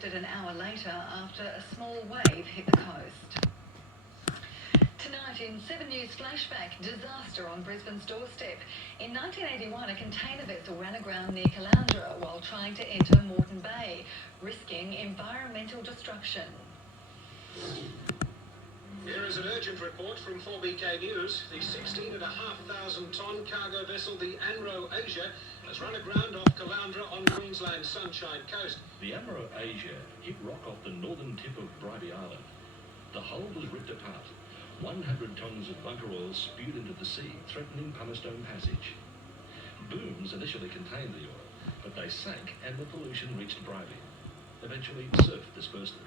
lifted an hour later after a small wave hit the coast. Tonight in 7 News Flashback, disaster on Brisbane's doorstep. In 1981, a container vessel ran aground near Caloundra while trying to enter Moreton Bay, risking environmental destruction. Here is an urgent report from 4BK News. The 16,500-tonne cargo vessel, the Anro Asia, has run aground off Caloundra on Queensland's Sunshine Coast. The Anro Asia hit rock off the northern tip of Brisbane Island. The hull was ripped apart. 100 tonnes of bunker oil spewed into the sea, threatening Punnerstone Passage. Booms initially contained the oil, but they sank and the pollution reached Brisbane. Eventually, surf dispersed it.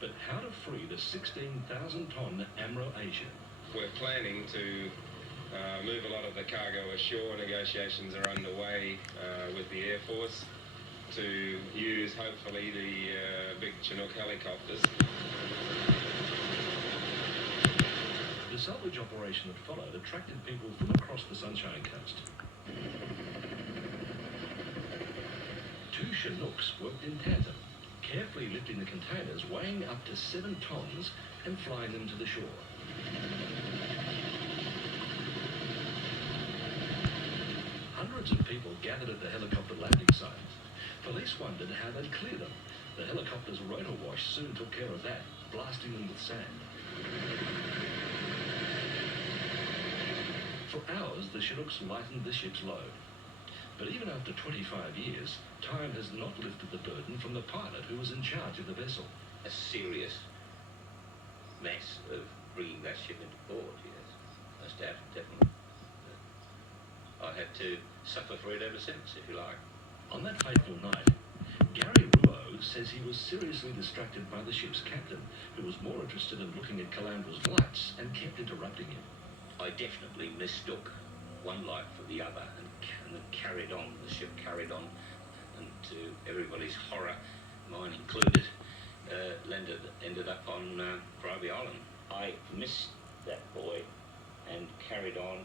But how to free the 16,000-tonne Anro Asia? We're planning to move a lot of the cargo ashore. Negotiations are underway with the Air Force to use, hopefully, the big Chinook helicopters. The salvage operation that followed attracted people from across the Sunshine Coast. 2 Chinooks worked in tandem, carefully lifting the containers weighing up to 7 tonnes and flying them to the shore. Hundreds of people gathered at the helicopter landing site. Police wondered how they'd clear them. The helicopter's rotor wash soon took care of that, blasting them with sand. For hours, the Chinooks lightened the ship's load. But even after 25 years, time has not lifted the burden from the pilot who was in charge of the vessel. A serious mess of bringing that ship into port, yes. Most definitely. I had to suffer for it ever since, if you like. On that fateful night, Gary Ruo says he was seriously distracted by the ship's captain, who was more interested in looking at Calandra's lights and kept interrupting him. I definitely mistook one light for the other and then carried on. The ship carried on, and to everybody's horror, mine included, ended up on Brisbane Island. I missed that buoy and carried on,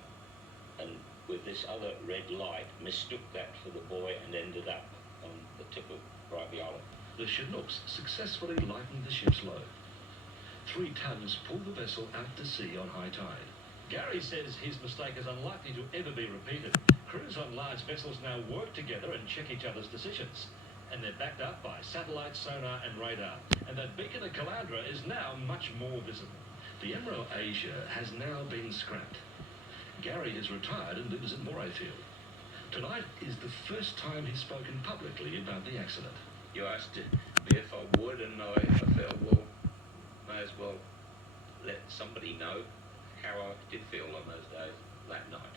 and with this other red light, mistook that for the buoy and ended up on the tip of Brisbane Island. The Chinooks successfully lightened the ship's load. 3 tugs pulled the vessel out to sea on high tide. Gary says his mistake is unlikely to ever be repeated. Crews on large vessels now work together and check each other's decisions. And they're backed up by satellite, sonar and radar. And that beacon at Caloundra is now much more visible. The Anro Asia has now been scrapped. Gary has retired and lives in Morayfield. Tonight is the first time he's spoken publicly about the accident. You asked me if I would, and I felt, well, may as well let somebody know how I did feel on those days, that night.